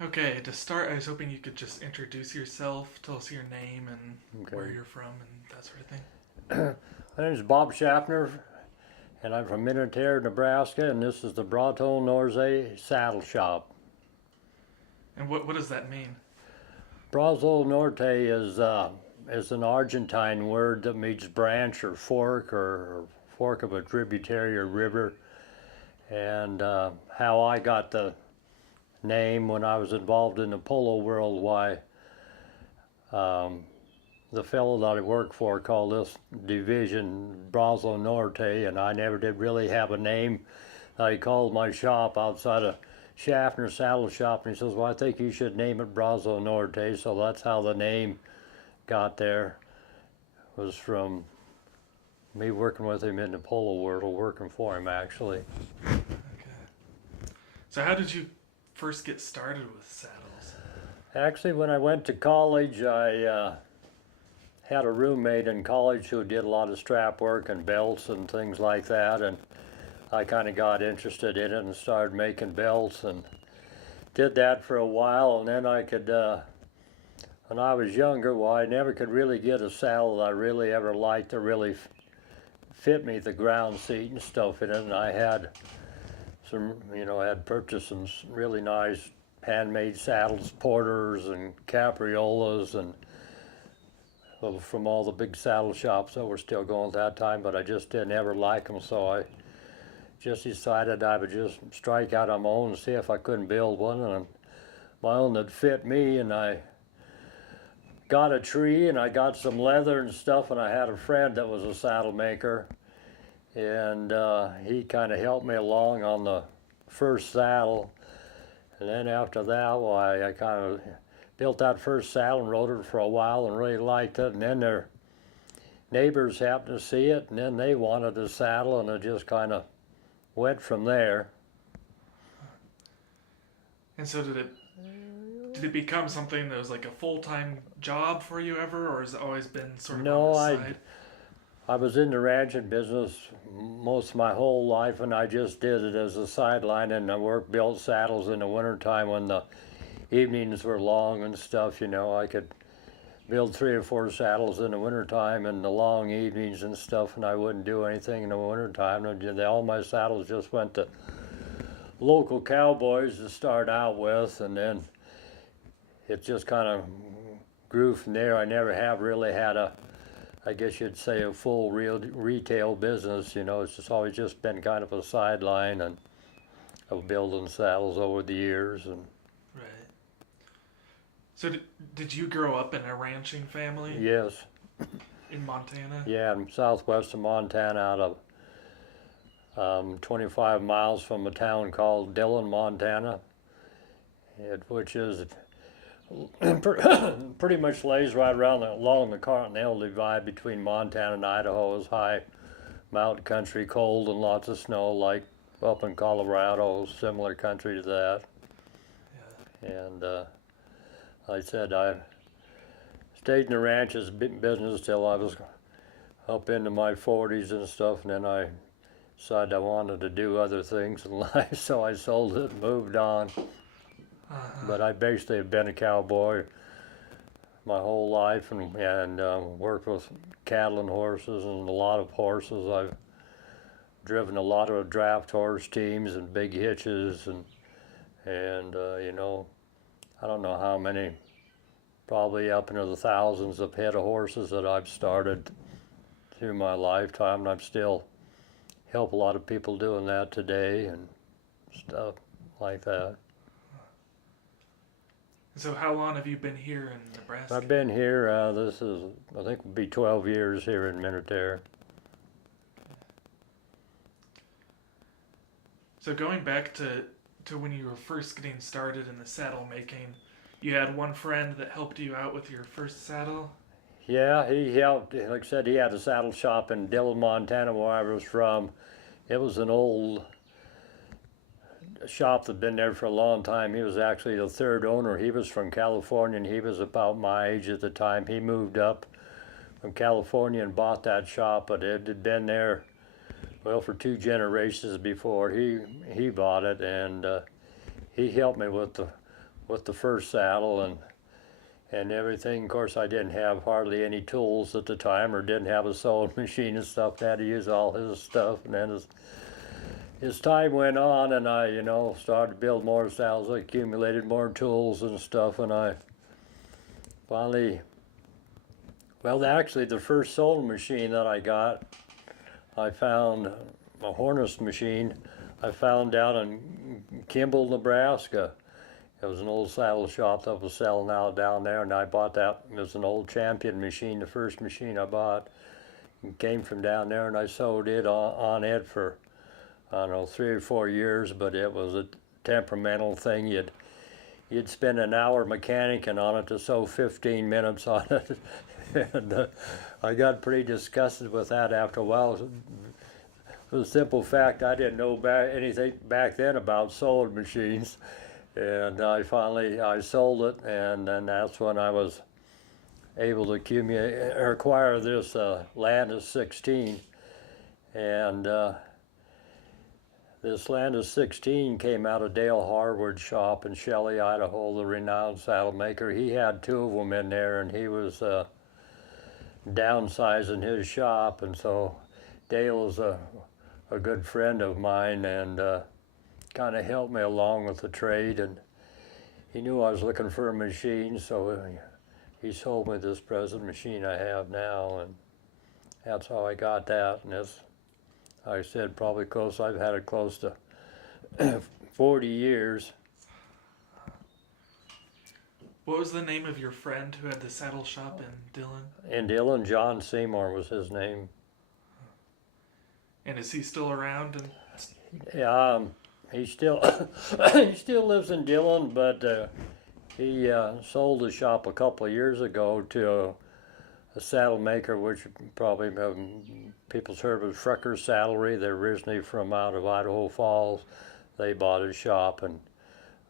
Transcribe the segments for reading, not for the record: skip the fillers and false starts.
Okay, to start, I was hoping you could just introduce yourself, tell us your name and where Okay. you're from and that sort of thing. My name is Bob Shaffner, and I'm from Minatare, Nebraska, and this is the Brato Norze Saddle Shop. And what does that mean? Brazo Norte is an Argentine word that means branch or fork of a tributary or river. And how I got the name when I was involved in the polo world, why um, the fellow that I worked for called this division Brazo Norte, and I never did really have a name. He called my shop outside of Shaffner Saddle Shop, and he says, "Well, I think you should name it Brazo Norte." So that's how the name got there. It was from me working with him in the polo world, or working for him actually. Okay. So how did you first get started with saddles? Actually, when I went to college, I had a roommate in college who did a lot of strap work and belts and things like that, and I kind of got interested in it and started making belts and did that for a while. And then when I was younger, well, I never could really get a saddle that I really ever liked to really fit me, the ground seat and stuff in it. And I had had purchased some really nice handmade saddles, porters and capriolas, and from all the big saddle shops that were still going at that time, but I just didn't ever like them, so I just decided I would just strike out on my own and see if I couldn't build one, and my own that fit me. And I got a tree and I got some leather and stuff, and I had a friend that was a saddle maker, and he kind of helped me along on the first saddle. And then after that, well, I kind of built that first saddle and rode it for a while and really liked it. And then their neighbors happened to see it, and then they wanted a saddle, and it just kind of went from there. And so did it become something that was like a full-time job for you ever, or has it always been sort of on No, the I side? I was in the ranching business most of my whole life, and I just did it as a sideline. And I worked built saddles in the wintertime when the evenings were long and stuff. I could build 3 or 4 saddles in the wintertime and the long evenings and stuff, and I wouldn't do anything in the wintertime. And all my saddles just went to local cowboys to start out with, and then it just kind of grew from there. I never have really had I guess you'd say, a full real retail business. It's just always just been kind of a sideline and of building saddles over the years. And Right. So did you grow up in a ranching family yes, in Montana? yeah, I'm southwest of Montana, out of 25 miles from a town called Dillon, Montana, which is pretty much lays right along the Continental Divide between Montana and Idaho. Is high mountain country, cold and lots of snow, like up in Colorado, similar country to that. Yeah. And like I said, I stayed in the ranches business till I was up into my 40s and stuff, and then I decided I wanted to do other things in life, so I sold it and moved on. Uh-huh. But I basically have been a cowboy my whole life, and worked with cattle and horses and a lot of horses. I've driven a lot of draft horse teams and big hitches, and I don't know how many, probably up into the thousands of head of horses that I've started through my lifetime, and I'm still help a lot of people doing that today and stuff like that. So how long have you been here in Nebraska? I've been here, this is, I think, will be 12 years here in Minatare. So going back to when you were first getting started in the saddle making, you had one friend that helped you out with your first saddle. Yeah, he helped. Like I said, he had a saddle shop in Dillon, Montana, where I was from. It was an old shop that'd been there for a long time. He was actually the third owner. He was from California, and he was about my age at the time. He moved up from California and bought that shop, but it had been there, well, for 2 generations before he bought it. And he helped me with with the first saddle and everything. Of course, I didn't have hardly any tools at the time, or didn't have a sewing machine and stuff. I had to use all his stuff. And then as time went on, and I, started to build more saddles, I accumulated more tools and stuff, and I finally, well, actually, the first sewing machine that I got, I found a harness machine I found down in Kimball, Nebraska. It was an old saddle shop that was selling out down there, and I bought that. It was an old Champion machine, the first machine I bought. It came from down there, and I sewed it on it for, I don't know, 3 or 4 years, but it was a temperamental thing. You'd spend an hour mechanicking on it to sew 15 minutes on it. And I got pretty disgusted with that after a while. For the simple fact, I didn't know anything back then about sewing machines. And I sold it, and then that's when I was able to acquire this Landis 16. And this Landis 16 came out of Dale Harwood's shop in Shelley, Idaho, the renowned Saddlemaker. He had 2 of them in there, and he was downsizing his shop, and so Dale is a good friend of mine, and kind of helped me along with the trade, and he knew I was looking for a machine, so he sold me this present machine I have now, and that's how I got that. And it's, like I said, I've had it close to 40 years. What was the name of your friend who had the saddle shop in Dillon? In Dillon, John Seymour was his name. And is he still around? And Yeah, he still he still lives in Dillon, but he sold the shop a couple of years ago to a Saddlemaker, which probably people's heard of Frecker Saddlery. They're originally from out of Idaho Falls. They bought his shop and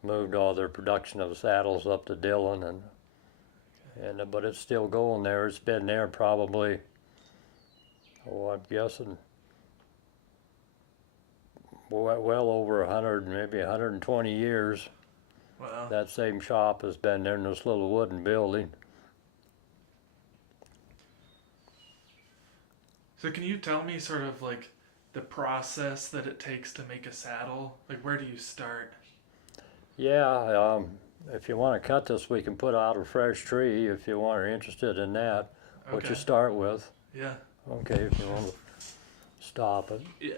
moved all their production of saddles up to Dillon, but it's still going there. It's been there probably, I'm guessing, well over 100, maybe 120 years. wow. That same shop has been there in this little wooden building. So can you tell me sort of like the process that it takes to make a saddle? Like, where do you start? Yeah, if you want to cut this, we can put out a fresh tree if you are interested in that. What you Okay. start with. Yeah. Okay, if you want to stop it. Yeah.